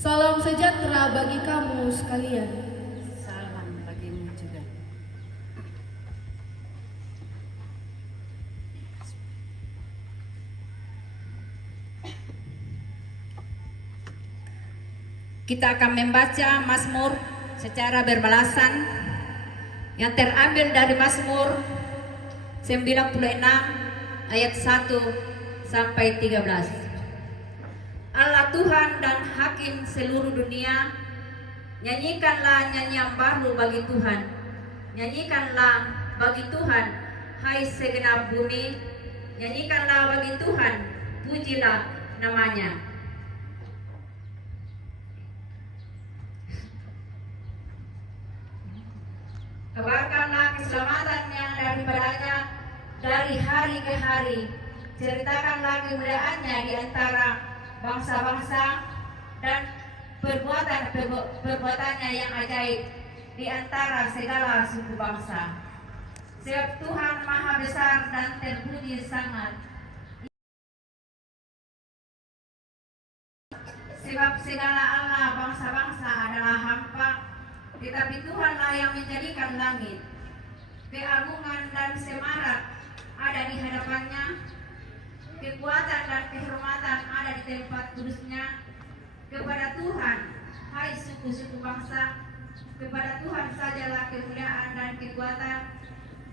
Salam sejahtera bagi kamu sekalian. Salam bagimu juga. Kita akan membaca Mazmur secara berbalasan yang terambil dari Mazmur 96 ayat 1 sampai 13. Allah Tuhan dan Hakim seluruh dunia, nyanyikanlah nyanyian baru bagi Tuhan. Nyanyikanlah bagi Tuhan, hai segenap bumi. Nyanyikanlah bagi Tuhan, pujilah namanya. Kabarkanlah keselamatan yang daripadanya dari hari ke hari. Ceritakanlah kemuliaannya di antara bangsa-bangsa dan perbuatannya yang ajaib di antara segala suku bangsa. Sebab Tuhan maha besar dan terpuji sangat. Sebab segala Allah bangsa-bangsa adalah hampa, tetapi Tuhanlah yang menjadikan langit. Keagungan dan semarak ada di hadapannya, kekuatan dan kehormatan ada di tempat kudusnya. Kepada Tuhan, hai suku-suku bangsa, kepada Tuhan sajalah kemuliaan dan kekuatan.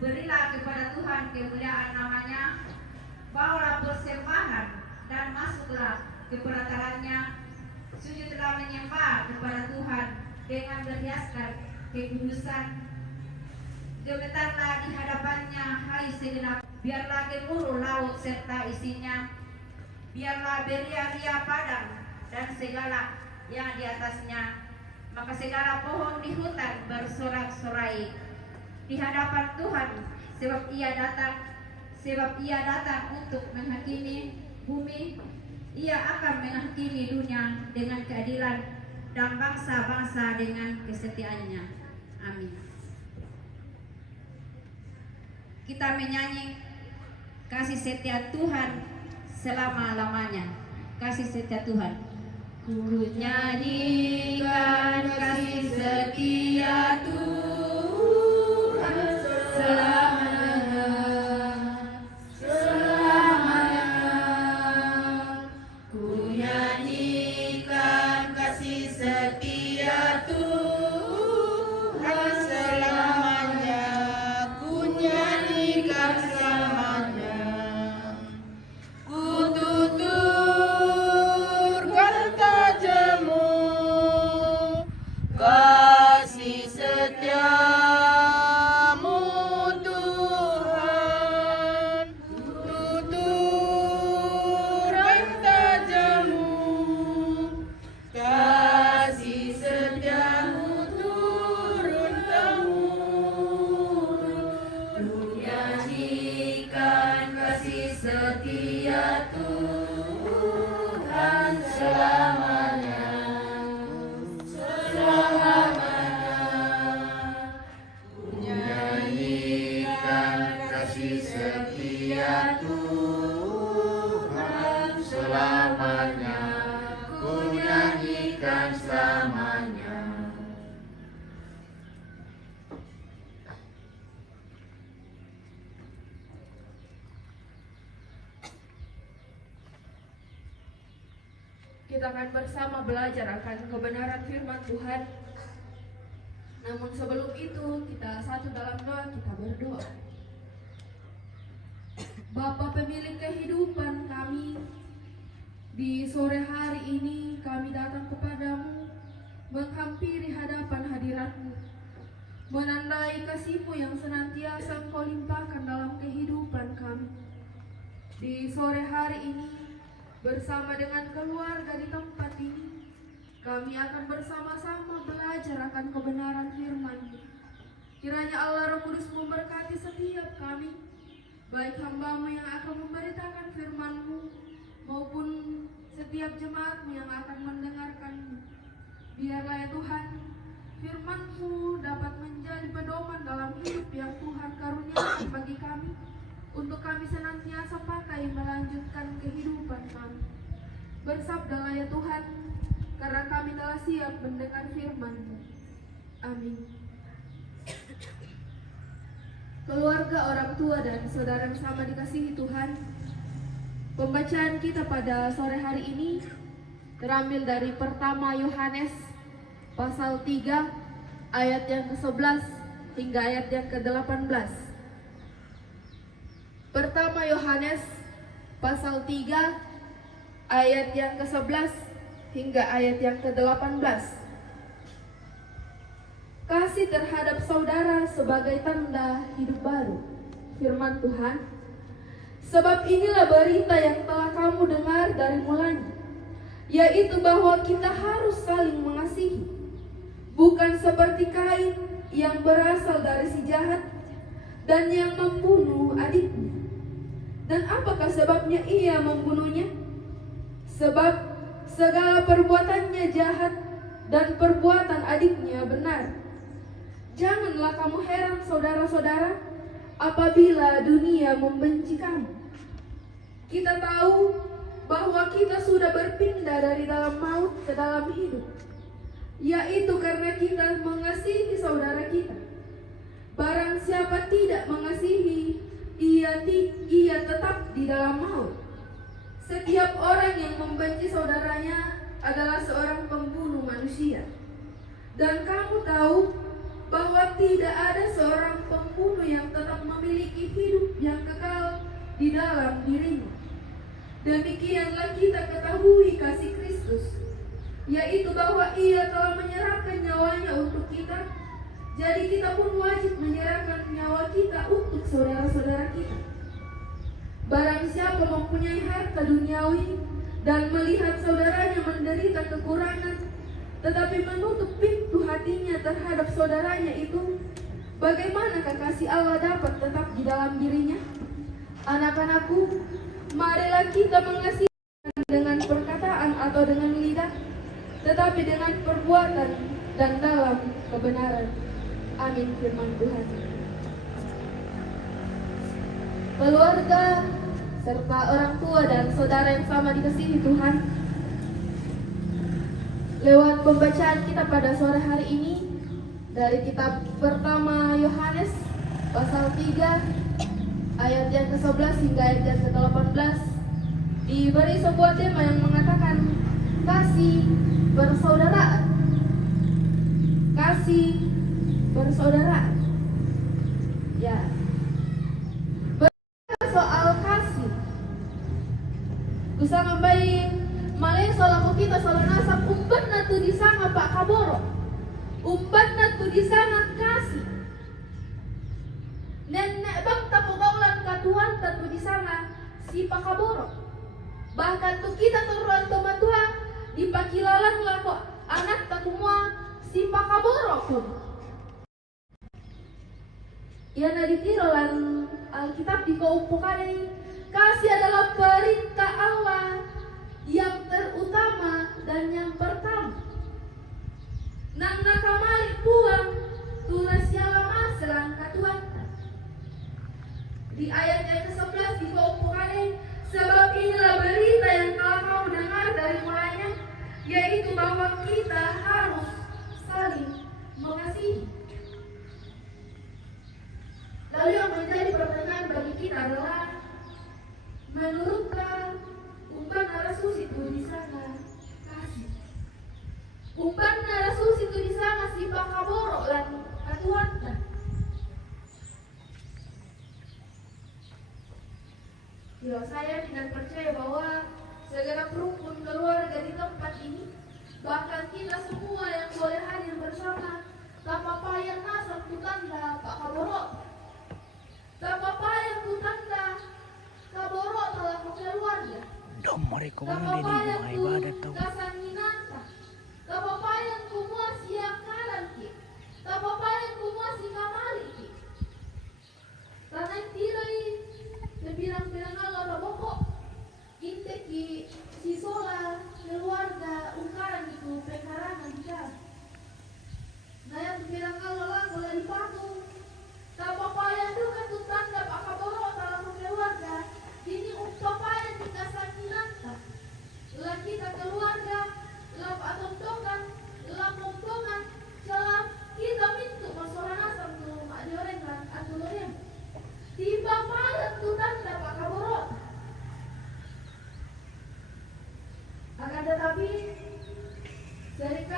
Berilah kepada Tuhan kemuliaan namanya. Bawalah persembahan dan masuklah ke peratarannya. Sujudlah menyembah kepada Tuhan dengan berhiaskan kekudusan. Gemetarlah di hadapannya, hai segenap. Biarlah gemuruh laut serta isinya. Biarlah beria-ria padang dan segala yang di atasnya. Maka segala pohon di hutan bersorak-sorai di hadapan Tuhan, sebab ia datang untuk menghakimi bumi. Ia akan menghakimi dunia dengan keadilan dan bangsa-bangsa dengan kesetiaannya. Amin. Kita menyanyi kasih setia Tuhan selama-lamanya. Kasih setia Tuhan. Ku nyanyikan kasih setia Tuhan selamanya, selamanya. Ku nyanyikan kasih setia Tuhan selamanya. Ku nyanyikan selamanya. Ku tuturkan tajammu, kasih setiamu Tuhan. Ku tuturkan tajammu, kasih setiamu turun temurun. Ku nyanyikan kasih setia Tuhan selamanya, selamanya. Ku nyanyikan kasih setia Tuhan selamanya. Ku nyanyikan selamanya. Kita akan bersama belajar akan kebenaran firman Tuhan. Namun sebelum itu, kita satu dalam doa, kita berdoa. Bapa pemilik kehidupan kami, di sore hari ini kami datang kepadamu, menghampiri hadapan hadiratmu, menandai kasih-Mu yang senantiasa Engkau limpahkan dalam kehidupan kami. Di sore hari ini, bersama dengan keluarga di tempat ini, kami akan bersama-sama belajar akan kebenaran firman-Mu. Kiranya Allah Roh Kudus memberkati setiap kami, baik hamba-Mu yang akan memberitakan firman-Mu, maupun setiap jemaat-Mu yang akan mendengarkan-Mu. Biarlah ya Tuhan, firman-Mu dapat menjadi pedoman dalam hidup yang Tuhan karuniakan bagi kami, untuk kami senantiasa pakai melanjutkan kehidupan kami. Bersabdalah ya Tuhan, karena kami telah siap mendengar firman-Mu. Amin. Keluarga, orang tua, dan saudara yang sama dikasihi Tuhan, pembacaan kita pada sore hari ini terambil dari pertama Yohanes pasal 3 ayat yang ke-11 hingga ayat yang ke-18. Pertama Yohanes pasal 3 ayat yang ke-11 hingga ayat yang ke-18. Kasih terhadap saudara sebagai tanda hidup baru. Firman Tuhan, sebab inilah berita yang telah kamu dengar dari mulanya, yaitu bahwa kita harus saling mengasihi. Bukan seperti Kain yang berasal dari si jahat dan yang membunuh adiknya. Dan apakah sebabnya ia membunuhnya? Sebab segala perbuatannya jahat dan perbuatan adiknya benar. Janganlah kamu heran, saudara-saudara, apabila dunia membenci kamu. Kita tahu bahwa kita sudah berpindah dari dalam maut ke dalam hidup, yaitu karena kita mengasihi saudara kita. Barang siapa tidak mengasihi, ia tetap di dalam maut. Setiap orang yang membenci saudaranya adalah seorang pembunuh manusia. Dan kamu tahu bahwa tidak ada seorang pembunuh yang tetap memiliki hidup yang kekal di dalam dirinya. Demikianlah kita ketahui kasih Kristus, yaitu bahwa ia telah menyerahkan nyawanya untuk kita. Jadi kita pun wajib menyerahkan nyawa kita untuk saudara-saudara kita. Barang siapa mempunyai harta duniawi dan melihat saudaranya menderita kekurangan, tetapi menutup pintu hatinya terhadap saudaranya itu, bagaimanakah kasih Allah dapat tetap di dalam dirinya? Anak-anakku, marilah kita mengasihi dengan perkataan atau dengan lidah, tetapi dengan perbuatan dan dalam kebenaran. Amin. Firman Tuhan. Keluarga serta orang tua dan saudara yang sama dikasihi Tuhan, lewat pembacaan kita pada sore hari ini dari kitab pertama Yohanes pasal 3 ayat yang ke-11 hingga ayat yang ke-18 diberi sebuah tema yang mengatakan kasih persaudaraan. Kasih persaudaraan. Ya. Berbicara soal kasih, kusama baik malay solaku kita soal nasab umban na tu di sana Pak Kaboro, umban na tu di sana kasih. Nenek bang tapugaulan katuan tatu di sana si Pak Kaboro. Bahkan tu kita turuan tomatua dipakilalan lah kok anak takumua si Pak Kaboro pun. Ya naditirolan Alkitab di kaupukane, kasih adalah perintah Allah yang terutama dan yang pertama. Nang nakamali puang tulas yalama selang katuan. Di ayat yang ke-11 di kaupukane, sebab inilah berita yang telah kamu dengar dari mulanya, yaitu bahwa kita harus saling mengasihi. Lalu yang menjadi pertanyaan bagi kita adalah, menurutkan umpan narasus itu di sana kasih? Umpan narasus itu di sana si Pakaboro lan katuan. Ya, saya tidak percaya bahwa segenap rukun keluarga di tempat ini, bahkan kita semua yang boleh hadir bersama, tanpa payah nasab kutanda Pak Kaboro, tanpa payah kutanda Kaboro telah keluarga, tanpa payah tu kasanginanta, tanpa payah kumua siang kalan ki, tanpa payah kumua si kamali ki, tanah tirai lebirang-birang ala bokok, inte ki sisola keluarga ungkaran itu pekarangan dia. Naya birang ala bola dipaku. Tanpa payah tu kan tu tanda Pak Kaboro dalam keluarga. Ini upapaya kita sakinanta. Lah kita keluarga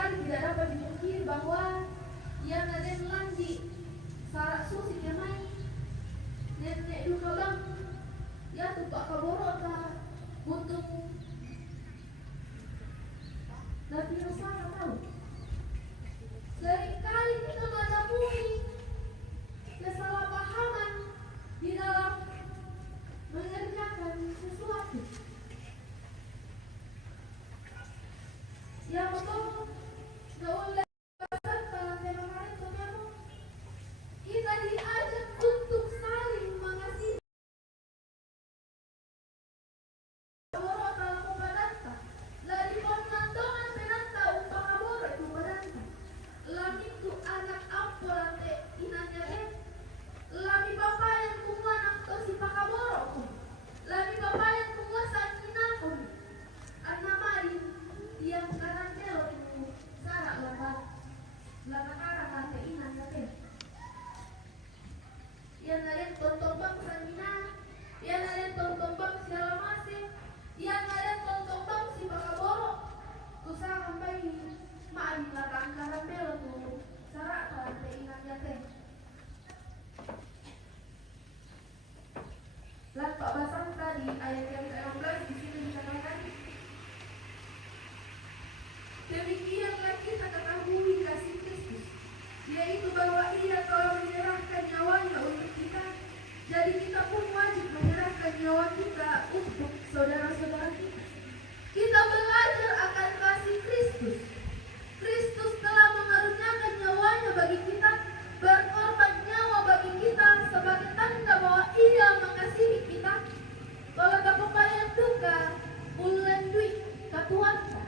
sekali tidak dapat dipungkiri bahwa yang ada lanji sarak susi kemai nenek duka bang ya tupak kaboro ta butuh tapi rasa tahu seringkali kita menemui kesalahpahaman di dalam mengerjakan sesuatu. Ya betul, nggak boleh peserta tema hari itu memang kita diajak untuk saling mengasihi. Kaboro dalam upadanta, lari penantongan penanta upah kaboro itu upadanta. Lami itu anak ampolate inanya lami papayan kumwa nakto si pakaboro lami papayan kumwa sanginako anamari yang karantelo itu sarak laka karang ate inanya yang naren tontobang sangina yang naren tontobang si alamase yang naren tontobang si pakaboro kusa kampai maari laka karantelo tu sarak ate inanya Lalu Pak Basang tadi ayat yang ke-16 di sini dikatakan demikianlah kita ketahui kasih Kristus, yaitu bahwa Ia telah menyerahkan nyawanya untuk kita. Jadi kita pun wajib menyerahkan nyawa kita untuk saudara-saudara kita. Kita belajar akan kasih Kristus. Kristus telah mengaruniakan nyawanya bagi kita, berkorban nyawa bagi kita sebagai tanda bahwa Ia mengasihi kita. Kalau kapapayang duka bulan duit katuanta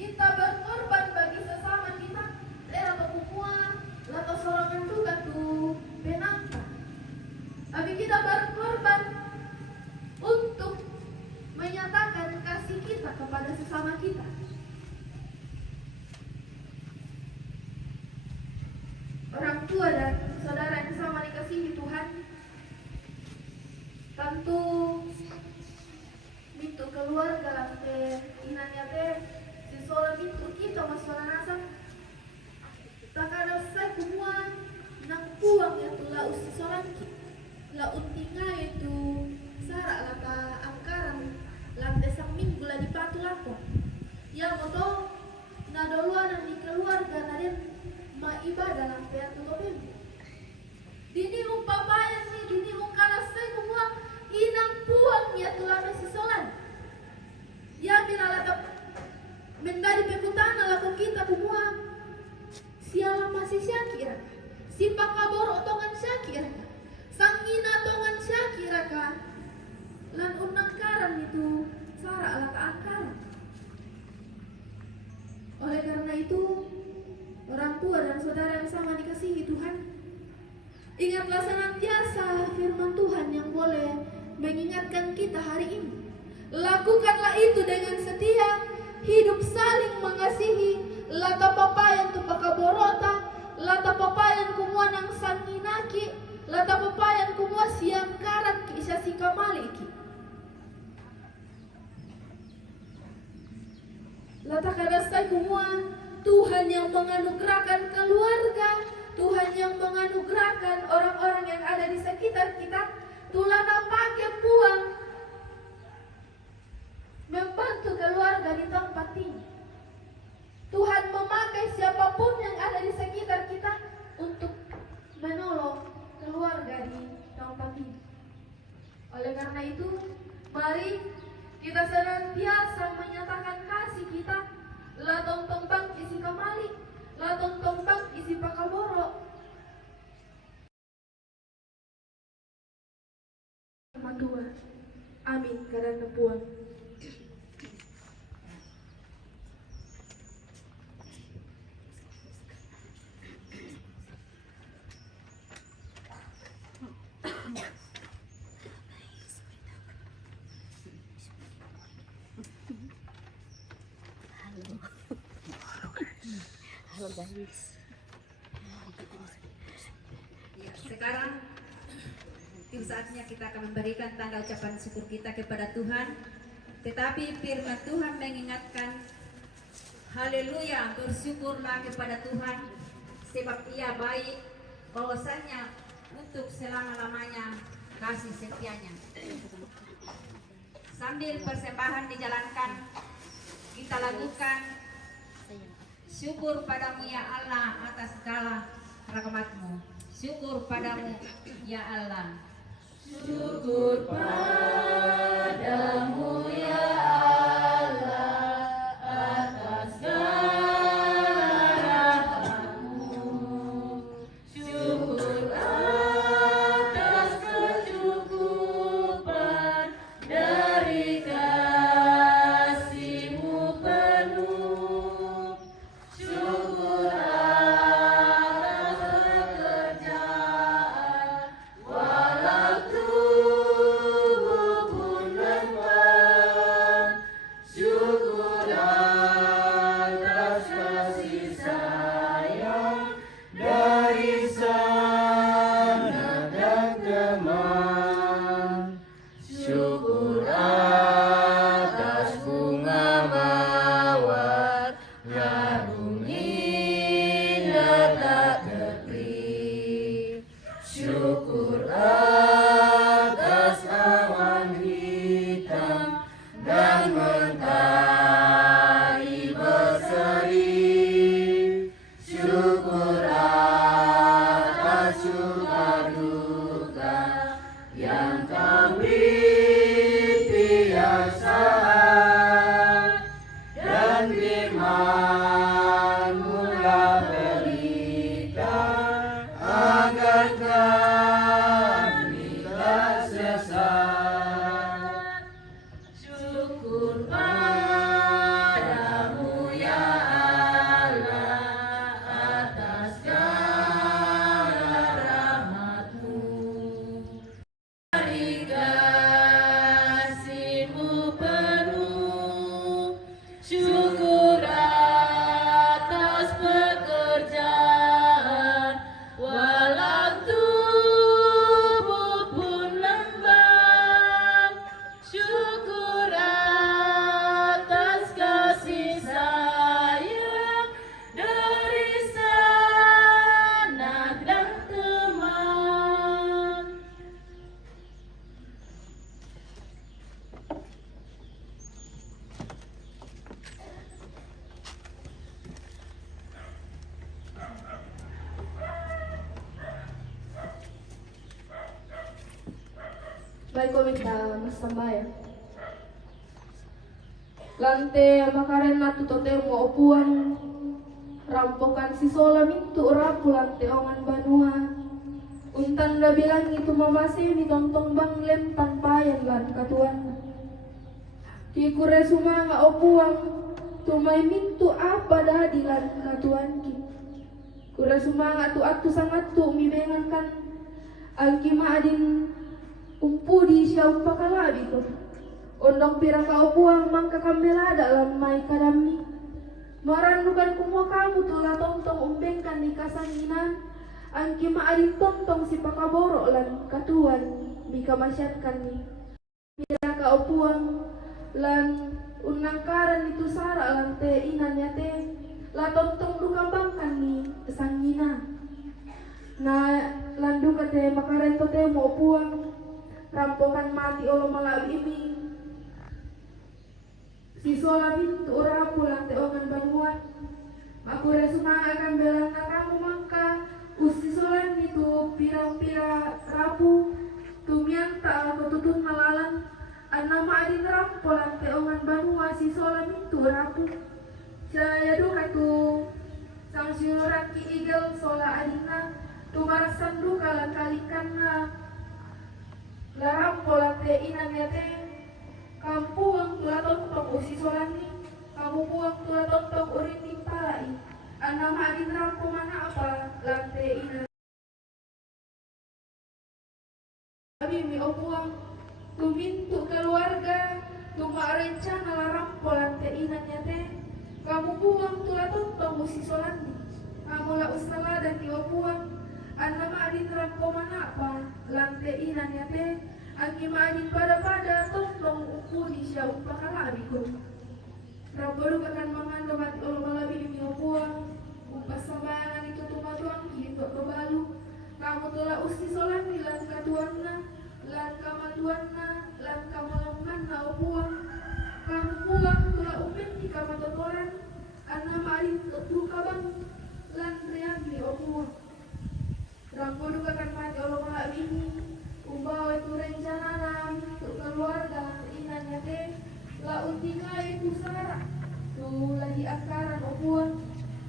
kita berkorban bagi sesama kita era pepukua lato sorangan duka tu penangka tapi kita berkorban untuk menyatakan kasih kita kepada sesama kita. Orang tua dan saudara yang sama dikasihi Tuhan, tentu itu keluarga lantai inanya teh si soal itu kita masalah nasa tak ada saya semua nang puang yang tu lau si soal la untinga itu sarak laka angkaran lantai sang minggu lah di patu lako ya moto na doluan di keluarga naden ma ibadah lantai atau topeng dini umpapayan ni dini ukarasay kumua inang puang ya tulana si solan ya binalata mendari pekutana lako kita kumua siala masih syakira si pakaboro otongan syakira sangina tongan syakira ka lan unangkaran itu sara alaka angkaran. Oleh karena itu orang tua dan saudara yang sama dikasihi Tuhan, ingatlah senantiasa firman Tuhan yang boleh mengingatkan kita hari ini. Lakukanlah itu dengan setia, hidup saling mengasihi, lata papayan tu pakaborota, lata papayan kumua nang sanginaki, lata papayan kumua siangkaran ki isa sikamaliki. Lata kadastai kumua Tuhan yang menganugerahkan keluarga, Tuhan yang menganugerahkan orang-orang yang ada di sekitar kita, tulana pakai puang membantu keluarga di tempat ini. Tuhan memakai siapapun yang ada di sekitar kita untuk menolong keluarga di tempat ini. Oleh karena itu, mari kita senantiasa menyatakan kasih kita. La tong bang isi kamali, la tong bang isi pakaboro. Matua, amin karena puan. Halo guys. Sekarang itu saatnya kita akan memberikan tanda ucapan syukur kita kepada Tuhan. Tetapi firman Tuhan mengingatkan Haleluya, bersyukurlah kepada Tuhan sebab Ia baik, bahwasannya untuk selama-lamanya kasih setianya. Sambil persembahan dijalankan, kita lakukan syukur padamu ya Allah atas segala rahmat-Mu. Syukur padamu ya Allah. Syukur padamu ya Allah atas rahmat-Mu. Syukur atas kecukupan dari kasih-Mu penuh. Syukur atas pekerjaan walau tubuh pun lemah. Syukur atas kasih sayang dari sana dan teman. Syukur atas bunga mawar harum indah tak tertib. Syukur atas awan hitam dan mentari berseri. Syukur atas suka duka yang Kau beri piasaan, dan firman-Mu lah berita agar kami tak sesat. Syukur padamu ya Allah atas segala rahmat-Mu. Dari kasih-Mu penuh. Syukur atas pekerjaan walau tubuh pun lembab. Syukur atas kasih sayang dari sanak dan teman. Baik, komita masambaya. Lante makaren natu totemo opuan rampokan si sola mintu rapu lante ongan banua. Untan da bilang itu mamase mi tontong bang lem tampayan lan katuan. Kikure sumanga opuang tumai mintu apa dadi lan katuan ki. Kure sumanga tu atu sangat tu mi bengankan alkima adin umpu di siau pakalabi ko. Ondong pira ka opuang mangka kambelada lan mai kadami. Marandukan kumua kamu tula tontong umbengkan di kasanginan. Angki maadin tontong si pakaboro lan katuan bika masyatkan ni. Pira ka opuang lan unangkaran itu sara lan te inan ya te la tontong dukambangkan ni sangina. Na landu ka te makaren to te mo opuang rampokan mati olo malawi ini. Sisola pintu ora pulang te ongan banuan. Aku resuma akan belang na kamu mangka usisolan itu pirang-pira rapu tumiang tak ketutun malalan. Anama adin rampolan te ongan banua sisola pintu rapu. Saya duka tu sang siuran ki igel sola adina tu marasan duka lan kalikan na la rampolan te inan ya te. Kamu puang tula tontong usi solani, kamu puang tula tontong urin timpalai. Anam adin rampo mana apa lante ina. Abi mi opuang tumintu keluarga, tuma rencana la rampo lante ina nyate. Kamu puang tula tontong usi solani, kamu la usala dan ti opuang. Anam adin rampo mana apa lante ina nyate. Angki maadin pada tontong ukuni siya upakalabi ko. Rabaru akan mangan lobat telah usti solani lan katuanna lan kamatuanna lan kamalammanna opuang kamu puang telah upen di kamatotoran anna marin tukabang lan reagli opuang Rampodo akan mati Allah malam ini Umbawa itu rencana untuk keluarga inanya teh Lautika itu sarah Tu lagi akaran opuang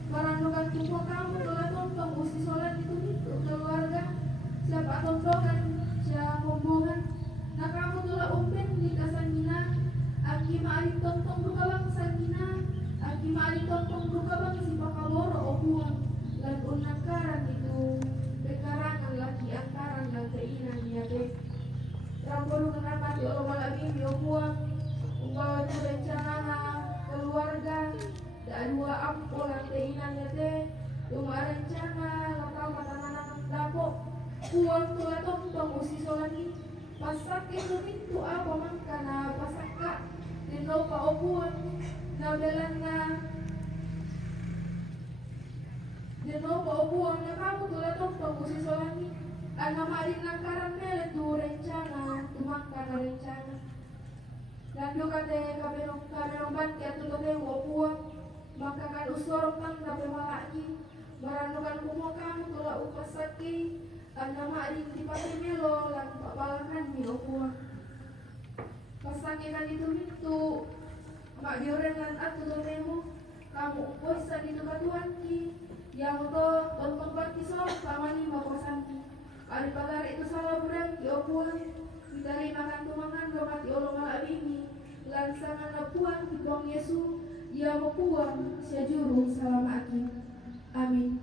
Marandukan tumbuh kamu telah tontong Usi sholat itu untuk keluarga Siapa tontongan Siapa hubungan Nah kamu telah umpen di kasangina Aki ma'arif tontong duka bang sangina Aki ma'arif tontong duka bang si pakaboro opuang Lan unakaran itu Bekarangan laki angkaran dan keinan ya deh Rampodo kenapa di Allah malam ini opuang Umbawa itu rencana keluarga da dua ampo lantainan ya teh cuma rencana lakal matanan dapo uang tua tontong usi solani pasak itu pintu apa mangkana pasaka dino pa opuan na belana dino pa opuan na kamu tula tontong usi solani ana marin nangkaran mele tu rencana tumangkana rencana Lando kate kamerong banti atu kate opuan maka kan usorong tang dapat malaki maranukan kumo kamu tolak upasaki anda marin di pati melo lan balakan mi opua pasaki kan itu mak dioren lan atu donemu kamu upoisa di tempat tuanki yang to tonton bati so kamani makosanki ari pagar itu salah burang di opua ditari makan tumangan romati olo malabini lan sangan apuan kitong Yesu ia membuang sejuru selama aki. Amin.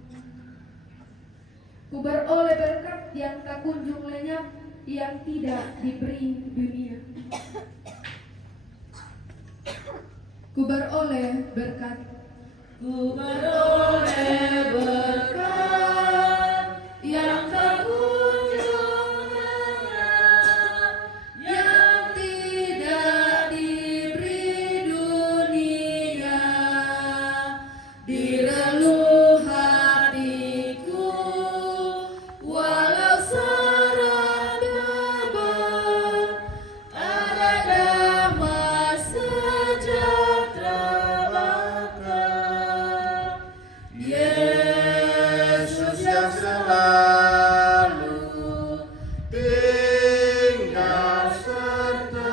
Ku beroleh berkat yang tak kunjung lenyap, yang tidak diberi dunia. Ku beroleh berkat. Ku beroleh berkat yang tak kunjung lenyap, yang tidak diberi dunia. Di relung hatiku walau serat beban ada damai sejahtera bakal Yesus yang selalu tinggal serta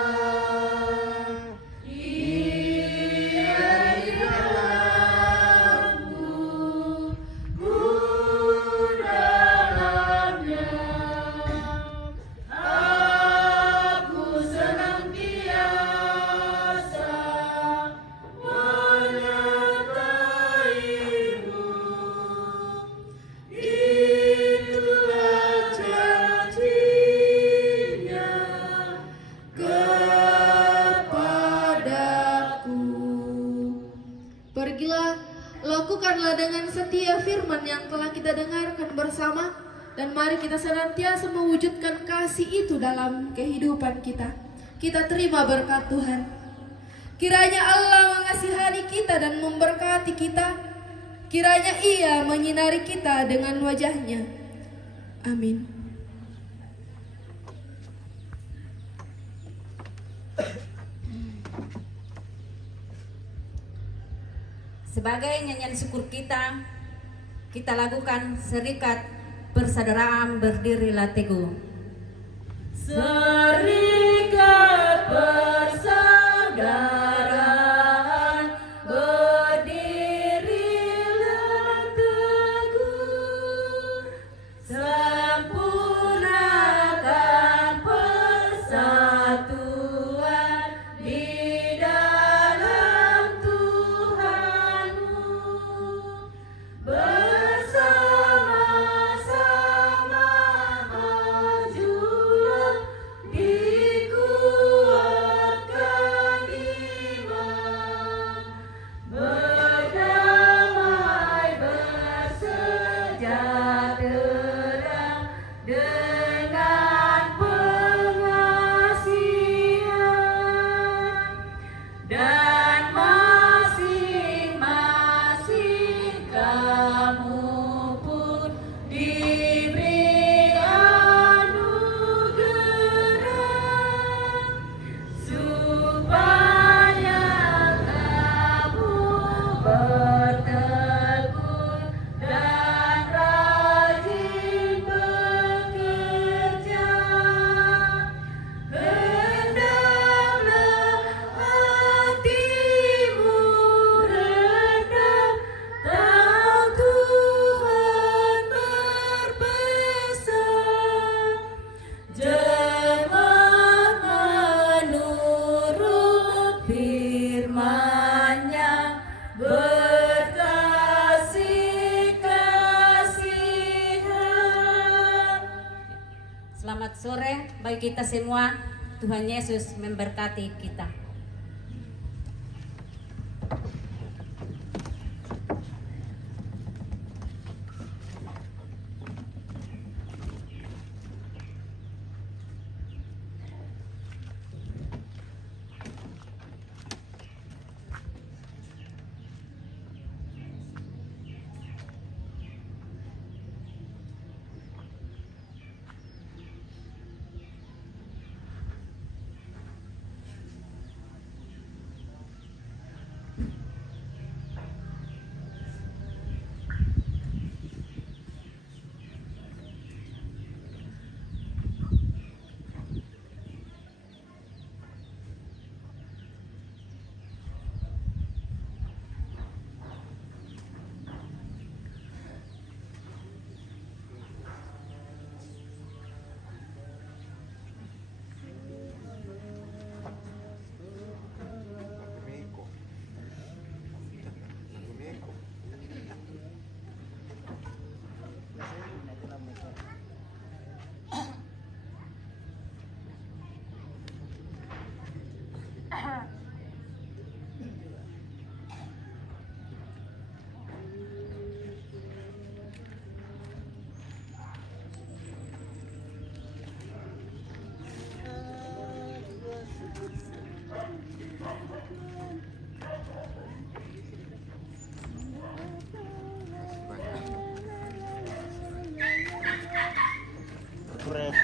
Pergilah, lakukanlah dengan setia firman yang telah kita dengarkan bersama, dan mari kita senantiasa mewujudkan kasih itu dalam kehidupan kita. Kita terima berkat Tuhan. Kiranya Allah mengasihani kita dan memberkati kita. Kiranya Ia menyinari kita dengan wajah-Nya. Amin. Sebagai nyanyian syukur kita lakukan serikat persaudaraan berdirilah teguh. Serikat persaudaraan berdirilah teguh, sempurnakan persatuan di dalam Tuhanmu, bersama-sama majulah di kuasa bagi kita semua. Tuhan Yesus memberkati kita.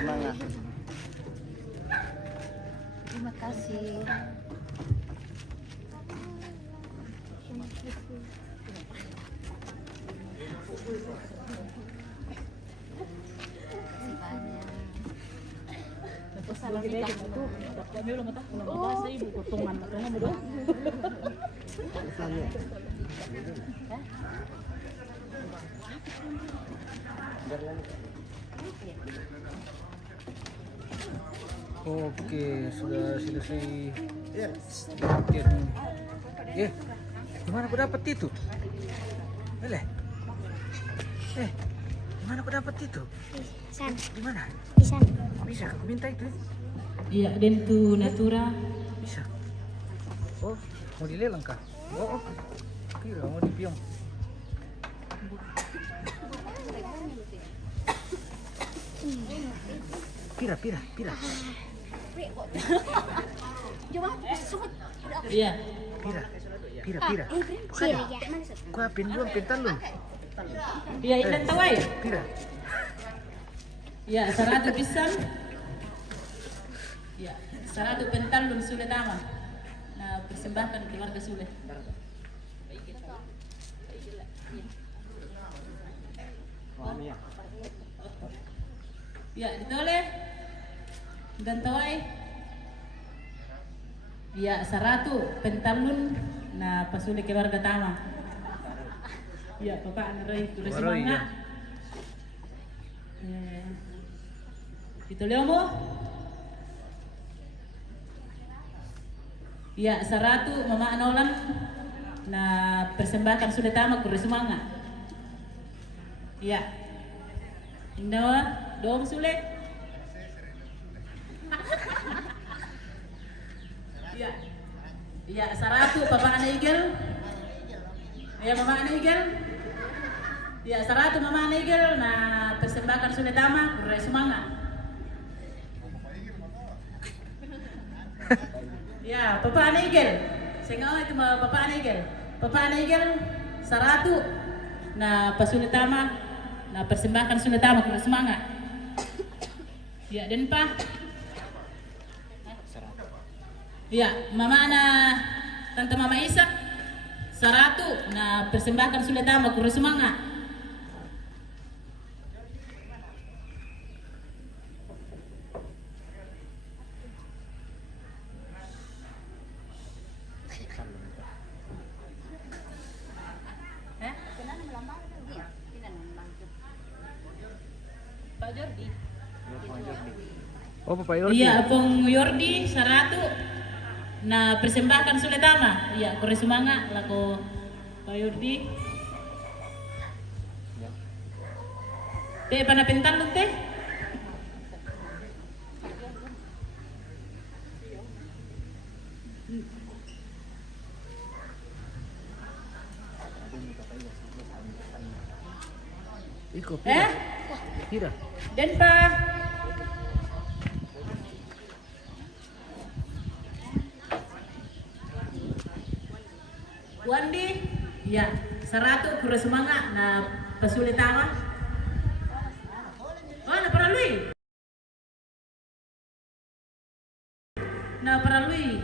Semangat. Terima kasih. Salah kita itu, kami ulang mata, ulang mata saya ibu potongan, potongan betul. Oke, sudah selesai. Gimana aku dapat itu? Gimana aku dapat itu? San, Gimana? Isan. Bisa aku minta itu? Iya, dentu natura. Bisa. Oh, mau dilelang kah? Oh, kira mau dipiong. Pira. Iya. Pira. Sira ya. Gua pinjam pentan lu. Iya, ilan tawai. Pira. Iya, 100 pisang. Iya, 100 pental belum sudah tama. Nah, persembahkan keluarga Sule. Ya, ditoleh. Dan tawai. Ya, 100 pentalun na pasuli keluarga tama. Ya, Bapak Anroy, tulis Waroy, semangat. Itu Leo mo? Ya, 100 Mama Anolan na persembahkan sudah tama kuri semangat. Ya. Indawa. Dom sulit. Ya. Ya, 100 Papa Anigel. Ya, Mama Anigel. Ya, 100 Mama Anigel na persembahkan sulit tama, kurai semangat. Ya, Papa Anigel. Saya ngawal itu Papa Anigel. Papa Anigel 100 na pasulit tama, na persembahkan sulit tama, kurai semangat. Ya, dan pa. Ya, Mama na Tante Mama Isa 100 na persembahkan sudah tama kuri semangat. Pak Jordi. Oh, Bapak Yordi. Iya, Pong Yordi 100 na persembahkan sudah tama. Iya, kuri semangat lako Pak Yordi. Teh pana pentan lu teh? Iko, Eh? pira. Dan pa. Wandi, ya, 100 kura semangat na pasulitawa. Oh, na paralui. Na paralui.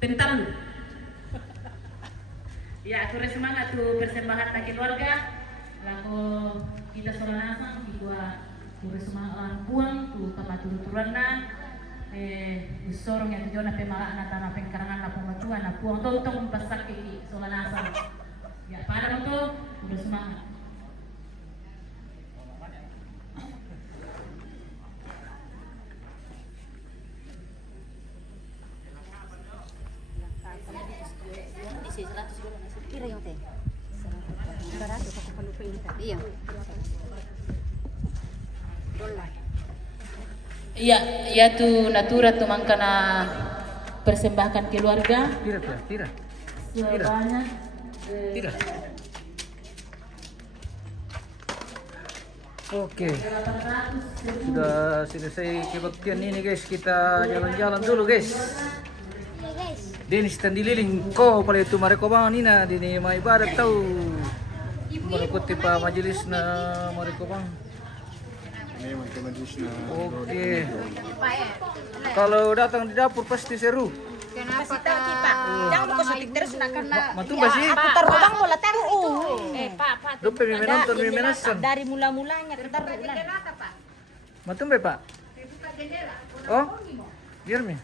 Pentalu. Ya, kura semangat tu persembahan tak keluarga. Lalu kita soranasang kita kura semangat buang tu kapaturu-turan na. Usorong yang tujuan na pemala na tanah pengkarangan na pematuan na puang to utang pasak ki soranasang. Ya, pada mo to kura semangat. Kira yung teh. 100 ako palupain ka. Iya. $1. Iya, ya tu natura tu mangkana persembahkan keluarga Pira, pira. sebanyak Pira. Oke. Sudah selesai kebaktian ini guys. Kita jalan-jalan dulu guys. Iya guys. Denis tandililing ko pala itu mereka bang nina dini may ibadat tahu mengikuti pa majelis na mereka bang. Oke. Kalau datang di dapur pasti seru. Kenapa kita? Jangan kau syuting terus nak kena. Mantu ba sih? Putar utang mula tahu. Pak. Dope may menonton may menasan. Dari mula-mulanya kita ulan. Mantu ba pak? Oh? Biar mi.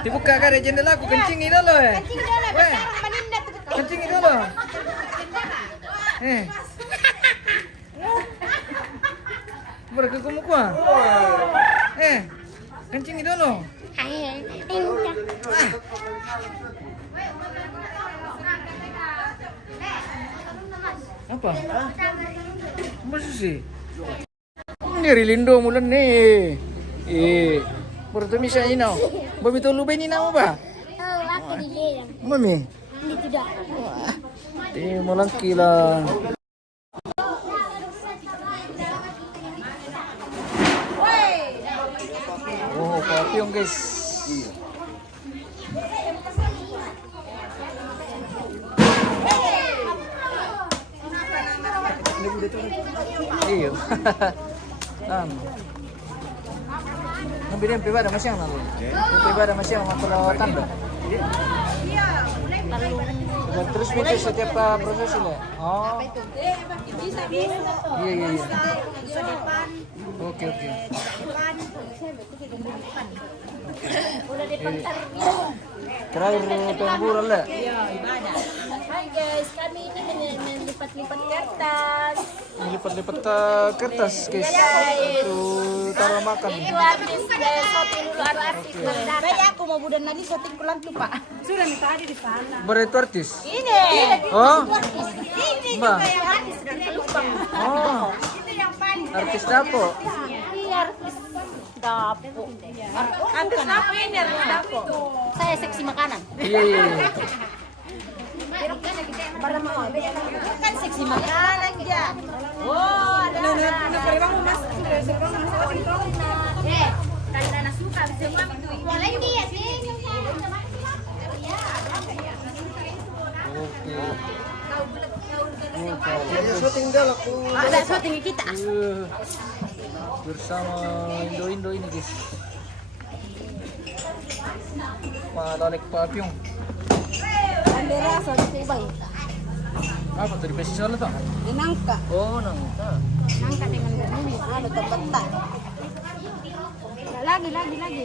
Dibuka ka rin jendela ko kencing itu loh. Weh. Kencing itu loh. Berapa kamu kuah? Kencing itu loh. Apa? Masa sih? Ini Rilindo mulan nih. Bertemu saya ini. Babi tolu ini nama apa? Oh, aku di dalam. Mami. Ini tidak. Mulan kila. Oh, papillon guys. Iyo. Nabili yung privada masyang na. Yung privada masyang mga tanda. Terus mikir setiap proses ini. Oh. Iya. Oke. Terakhir pemburan lah. Hai guys, kami ini melipat-lipat kertas. Lipat-lipat kertas guys. Untuk taruh makan. Itu habis syuting dulu artis. Baik aku mau budan lagi syuting pulang tuh Pak. Sudah nih tadi di sana. Berat artis. Ini. Oh. Ini Mbak. kayak artis dan pelumpang. Oh. Itu yang paling. Artis dapo. Ini artis dapur. Artis apa ini artis dapo? Saya seksi makanan. Iya. Kan seksi makanan aja. Oh, ada. Karena suka semua itu. Boleh dia sih. Ada syuting kita. Bersama Indo ini guys. Malalek papillon. Bandera syuting baik. Apa tadi besi soal itu? Nangka. Oh, nangka. Nangka dengan ini ada tempat. Lagi.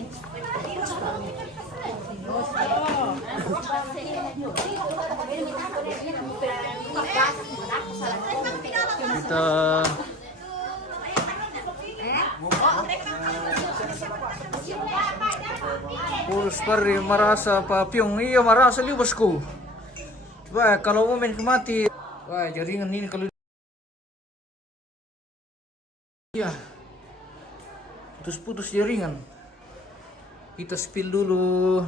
Kita Pulus pari marasa papillon. Iya marasa li bosku. Wah, kalau mau main mati. Wah, jaringan ini kalau ya putus jaringan. Kita spill dulu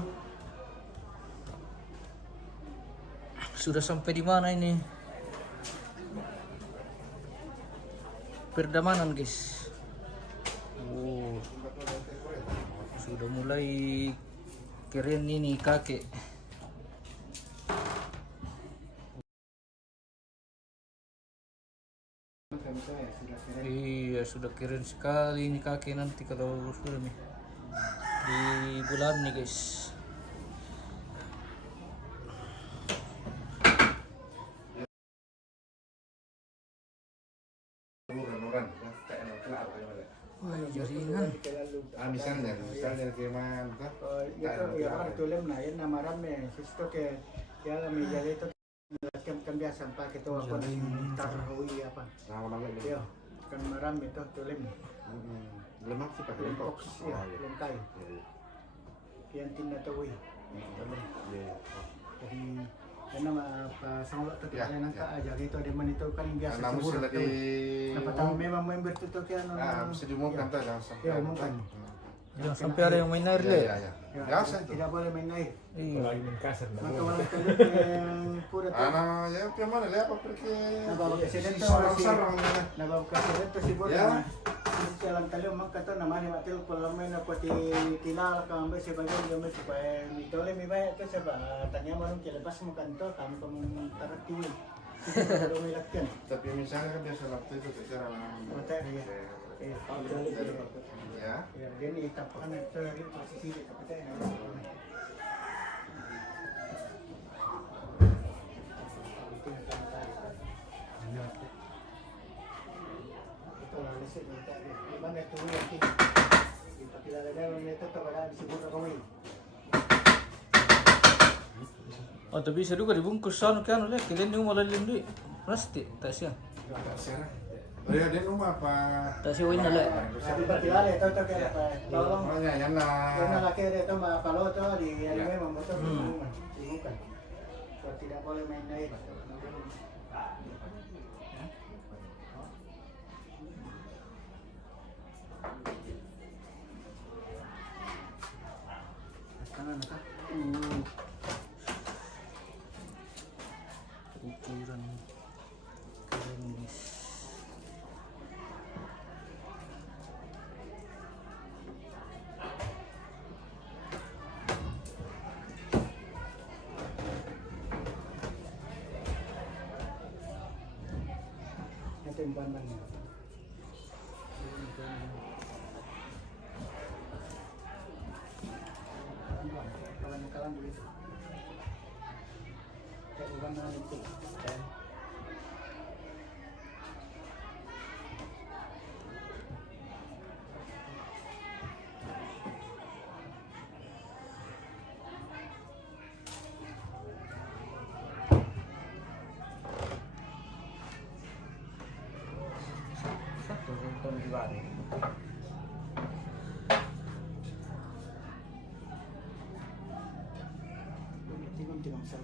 Sudah sampai di mana ini? Perdamanan guys. Oh, sudah mulai keren ini kakek. Iya sudah keren sekali ini kakek nanti kalau sudah nih di bulan nih guys. Wah jaringan. Misalnya firman Itu ya kan tulen na yan na marami. Sisto ke kaya lang may jalito kan biasa pakai itu apa tarhui apa. Yo kan marami itu tulen. lemak sih pakai lemak. Ya, lengkai. Kian tinda tawi. Jadi karena pasang lot tadi yang nangka aja gitu ada manito kan biasa Namun subur sudah tuh. Dapat tahu memang member itu tuh kan. bisa diumumkan tuh jangan sampai. Ya umumkan. Jangan sampai ada yang main air Iya, le. iya, iya. Nggak usah itu. Tidak boleh main air. Iya. Maka walau kalian yang pura tuh. Anak ya gimana lihat apa pergi. Nabawa presiden tuh Sarang-sarang. nabawa presiden tuh si Bor. Ya. Jalan tali maka tuh namanya matil parlamen apa di tinal kami sebagai kami supaya itu le mi baik tuh sebab tanya marung lepas makan tuh kami tarak tiwi. Itu milakan. Tapi misalnya kan biasa waktu itu cara Mata dia. ya. Ya, dia ni tampakan itu di posisi dia tapi itu lah lesik minta dia. Di mana tu lagi? Dipakilala dia itu tak ada disebut kami. Oh tapi bisa juga dibungkus sana kan le. Kalian ni malah lindi plastik tak sih. Oh ya dia rumah apa? Tak sih win le. Dipakilala itu tak kaya apa? Tolong. Oh ya yang Yang lah. laki dia tu kalau tu di yang memang betul bukan. Kalau tidak boleh main air. Tangan apa? Ukuran keren guys. Ito yung bahan niya. Kalan dulu. Kayak bukan na itu. Tingong-tingong sa